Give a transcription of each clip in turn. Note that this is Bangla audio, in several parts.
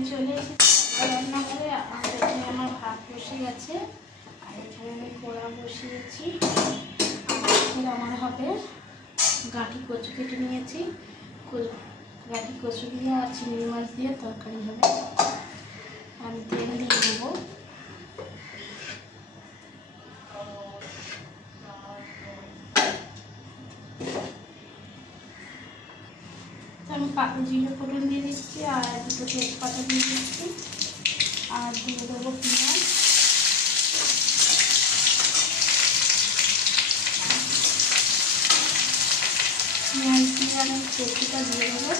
আমি চলে এসেছি রান্নাঘরে। আর এখানে আমার ভাত বসে গেছে, আর এখানে আমি পোড়া বসিয়েছি। আর আমার হবে গাঁটি কচু কেটে নিয়েছি, গাঁটি কচু দিয়ে আর চিংড়ি মাছ দিয়ে তরকারি হবে। আমি তেল দিয়ে দেবো। আমি জিরে ফোড়ন দিয়ে দিচ্ছি, আর দুটো তেজপাতা দিয়ে দিচ্ছি, আর দিয়ে দেবো পেঁয়াজ। পেঁয়াজ দিয়ে আমি কচুটা দিয়ে দেবো।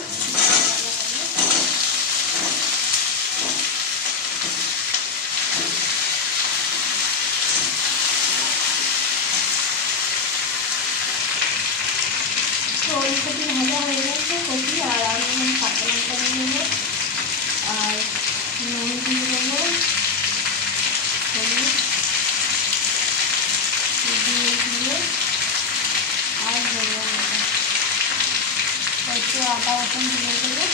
তো ওই কচু ভাজা হয়ে গেছে কচু, আর আমি কাঁচা লঙ্কা দিয়ে দেবো, আর নুন দিয়ে দেবো, হলুদ দিয়ে আর ধরে একটু আদা রসুন দিয়ে দেবো।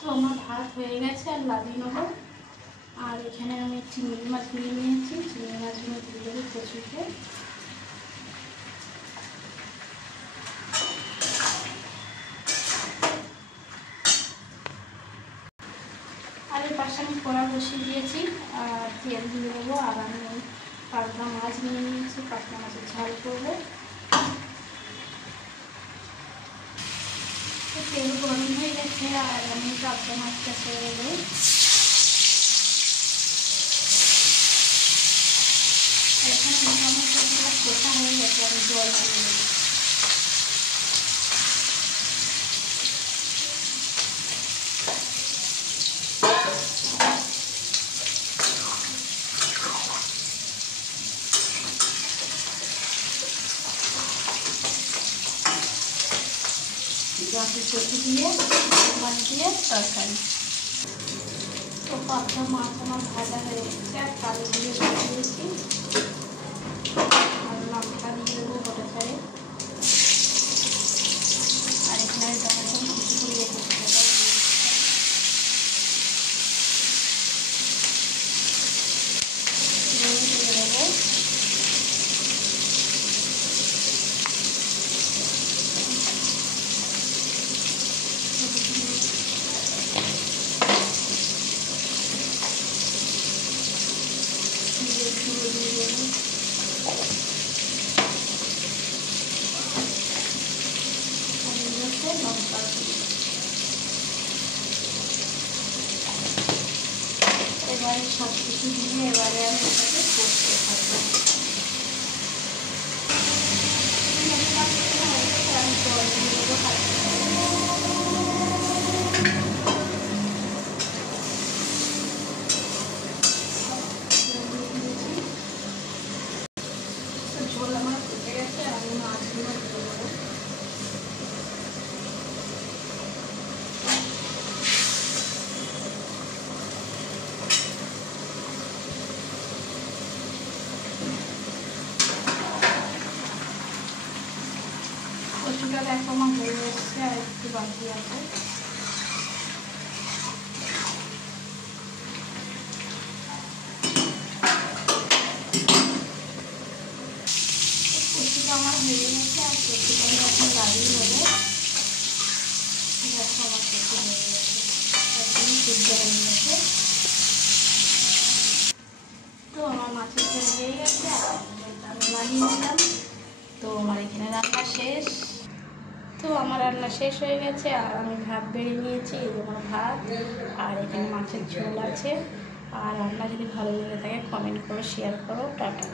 তো আমার ভাত হয়ে গেছে, আর লাগিয়ে নেবো। আর এখানে আমি চিংড়ি মাছ নিয়ে নিয়েছি, চিংড়ি মাছগুলো দিয়ে দেবো কচুতে। আর এর পাশে আমি কড়া বসিয়ে দিয়েছি, আর তেল দিয়ে দেবো। আর আমি পাতলা মাছ নিয়ে নিয়েছি, পাতলা মাছের ঝাল করবো। তেল গরম হয়ে গেছে, আর আমি পাতলা মাছটা ছেড়ে দেবো। এখানে টমেটোগুলো কোথা হয়ে গেছে, আমি জল দিয়ে দেবো। গাঁটি কচু দিয়ে মাছ দিয়ে তরকারি। তো পাতলা মাছ আমার ভাজা হয়ে গেছে, আর কালো দিয়ে দিয়েছি, আর লঙ্কা দিয়ে দেবো গোটা ছাড়ে। আর এখানে টমেটো কুচি করে রেখেছি, দিয়ে দেবো। এবারে সব কিছু দিয়ে এবারে আমি এটাকে কষতে থাকবো। আমি জল দিয়ে দেবো ঝোল আমার ফুটে গেছে, আমি মাছগুলো দিয়ে দেবো। কচুটা দেখো আমার হয়ে এসছে, আর একটু বাকি আছে। কচুটা আমার হয়ে গেছে, আর কচুটা আমি এখন লাগিয়ে নেবো। দেখো আমার কচু হয়ে গেছে, একদম সিদ্ধ হয়ে গেছে। তো আমার মাছের ঝোল হয়ে গেছে, আর আমি লাগিয়ে নিলাম। তো আমার এখানে রান্না শেষ। তো আমার রান্না শেষ হয়ে গেছে, আর আমি ভাত বেড়ে নিয়েছি। এই আমার ভাত, আর এখানে মাছের ঝোল আছে। আর রান্না যদি ভালো লেগে থাকে কমেন্ট করো, শেয়ার করো। টাটা।